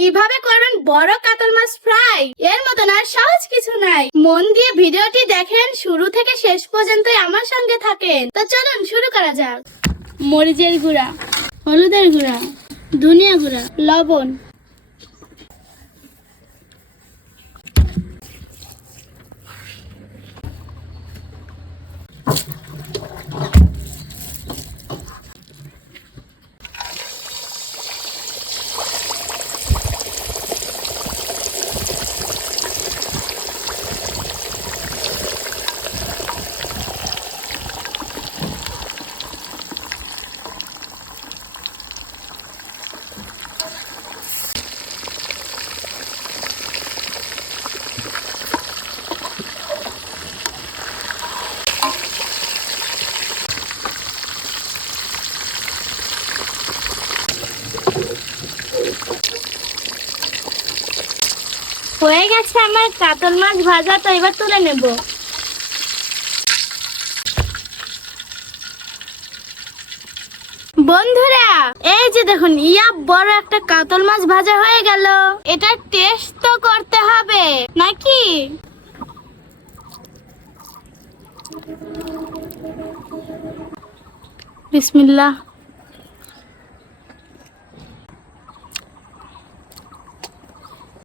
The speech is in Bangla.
কীভাবে করবেন বড় কাতল মাছ ফ্রাই? এর মতন আর সহজ কিছু নাই। মন দিয়ে ভিডিওটি দেখেন, শুরু থেকে শেষ পর্যন্ত আমার সঙ্গে থাকেন। তো চলুন শুরু করা যাক। মরিচের গুঁড়া, হলুদের গুঁড়া, ধনিয়া গুঁড়া, লবণ হয়ে গেছে আমার কাতল মাছ ভাজা, তো এবার তুলে নেব। বন্ধুরা, এই যে দেখুন, ইয়া বড় একটা কাতল মাছ ভাজা হয়ে গেল। এটা টেস্ট তো করতে হবে, নাকি? বিসমিল্লাহ।